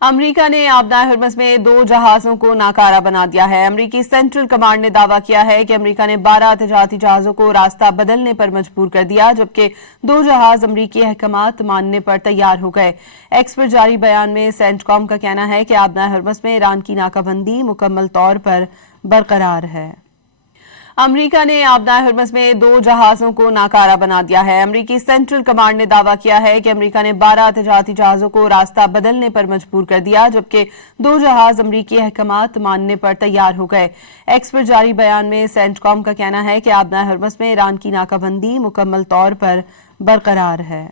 امریکہ نے آبنائے ہرمز میں 2 جہازوں کو ناکارہ بنا دیا ہے۔ امریکی سینٹرل کمانڈ نے دعویٰ کیا ہے کہ امریکہ نے 12 تجارتی جہازوں کو راستہ بدلنے پر مجبور کر دیا، جبکہ 2 جہاز امریکی احکامات ماننے پر تیار ہو گئے۔ ایکس پر جاری بیان میں سینٹ کام کا کہنا ہے کہ آبنائے ہرمز میں ایران کی ناکہ بندی مکمل طور پر برقرار ہے۔ امریکہ نے آبنائے ہرمز میں 2 جہازوں کو ناکارہ بنا دیا ہے۔ امریکی سینٹرل کمانڈ نے دعویٰ کیا ہے کہ امریکہ نے 12 تجارتی جہازوں کو راستہ بدلنے پر مجبور کر دیا، جبکہ 2 جہاز امریکی احکامات ماننے پر تیار ہو گئے۔ ایکس پر جاری بیان میں سینٹ کام کا کہنا ہے کہ آبنائے ہرمز میں ایران کی ناکہ بندی مکمل طور پر برقرار ہے۔